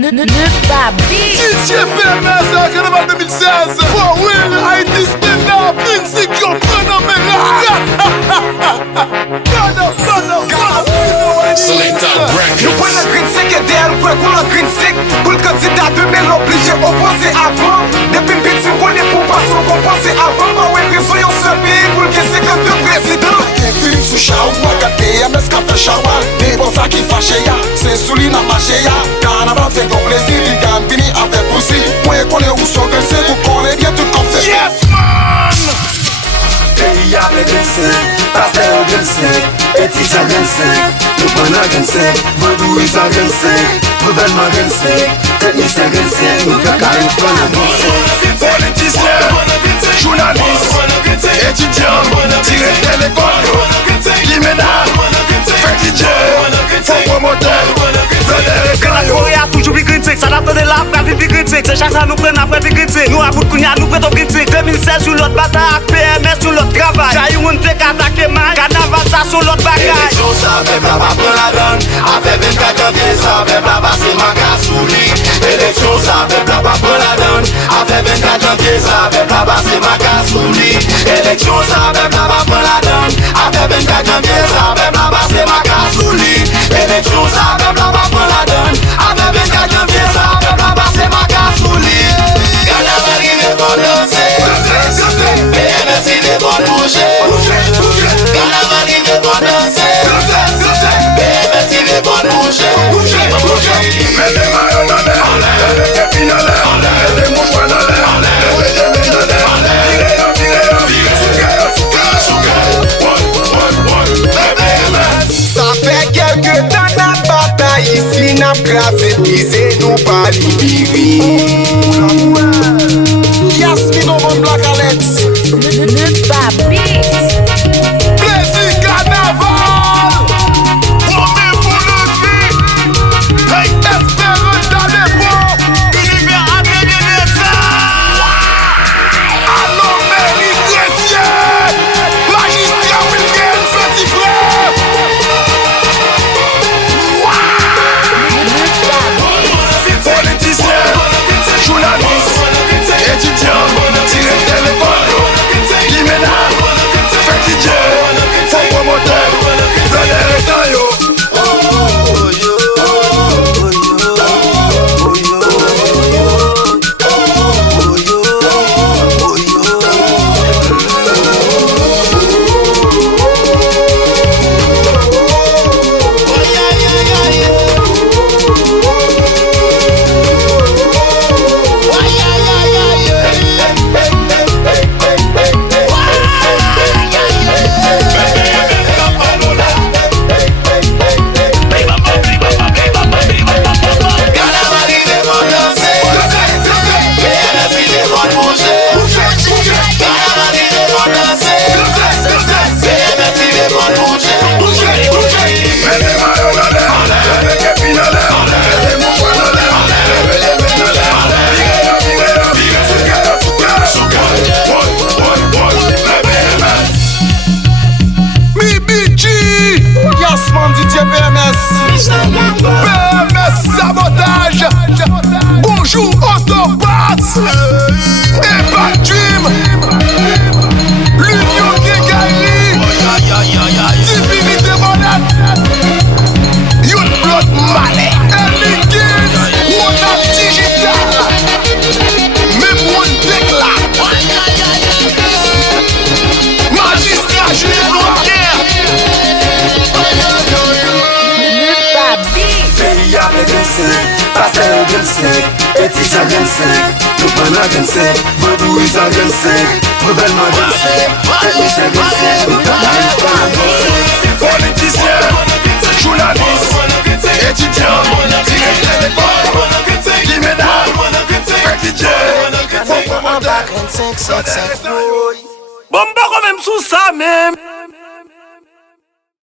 Babi DJ PMS à Carnaval 2016. For real, Haïti stand up. Insecure, Selecta Records. Je prends le green sick et derrière le pour le green sick. Pour le candidat de Bel obligé opposé avant. Depuis petit, on est pour pas son compenser avant. Bah ouais, raison, yon se pays pour le 52 président. Film sous chaou, wagate, MS café chawa. Des bon ça qui fâche ya, c'est souli na marché ya. Carnaval c'est ton plaisir, il gagne, fini avec aussi. Moi qu'on est où son gueule, c'est tout qu'on est bien tout comme c'est. Yes man. Pays a le gensek, pasteur gensek, étudiant gensek, nous prenons gensek, vendouis a gensek, gouvernement gensek, technicien gensek, nous fait carré prenons gensek. Politicien, journaliste, étudiant, directeur l'école, Limena, fait DJ, faux promoteur, Corée a toujours vu critique, ça n'a pas de la vie critique. C'est chaque fois nous prenons après vie critique. Nous à bout de cognac, nous prenons critique. 2016 sur l'autre bataille, PMS sur l'autre travail. J'ai eu une tech attaqué mal, carnaval ça sur l'autre bagaille. Élection ça fait blabla pour la donne, avec 24 janvier ça fait blabla c'est ma casouli. Élection ça fait blabla pour la donne, avec 24 janvier ça fait blabla c'est ma casouli. Élection ça fait blabla pour la donne, avec 24 janvier ça fait blabla c'est ma casouli. Élection ça fait blabla pour la donne, avec 24 janvier ça fait blabla c'est ma casouli. Carnaval il est bon danser, PMS il est bon bouger. Carnaval il est bon danser, PMS il est bon bouger. mets les mains en l'air, mets les épines en l'air, mets les mouchoirs en l'air, mets les mains en l'air, Ça fait quelques temps la bataille ici n'a grave brisé nous pas libérés. Yasmin au monde Black Alex. Babi plaisir carnaval. On est pour le vie. Hey, espérons dans les pots. Univers à bien ça. Allons, Mary Gressier. Magistrat William, petit frère. Politicien, journaliste, étudiant, directeur l'école, Limena, fait DJ, faux promoteur, Frédéric Sayo. DJ PMS, PMS sabotage. Bonjour Autopath et Bad Dream, l'Union Guégaï, Divinité Monette, Youth Blood Malais, Ellie Kids, Wona Digital, même One Déclat, Magistrat Julien Noirquet. Pays a le gensek, pasteur gensek, étudiant gensek, nous prenons gensek, vendouis a gensek, gouvernement gensek, technicien gensek, nous fait carré prenons gensek. Politicien, journaliste, étudiant, directeur l'école, Limena, fait DJ, faux promoteur. Bon, bah, quand même sous ça, même.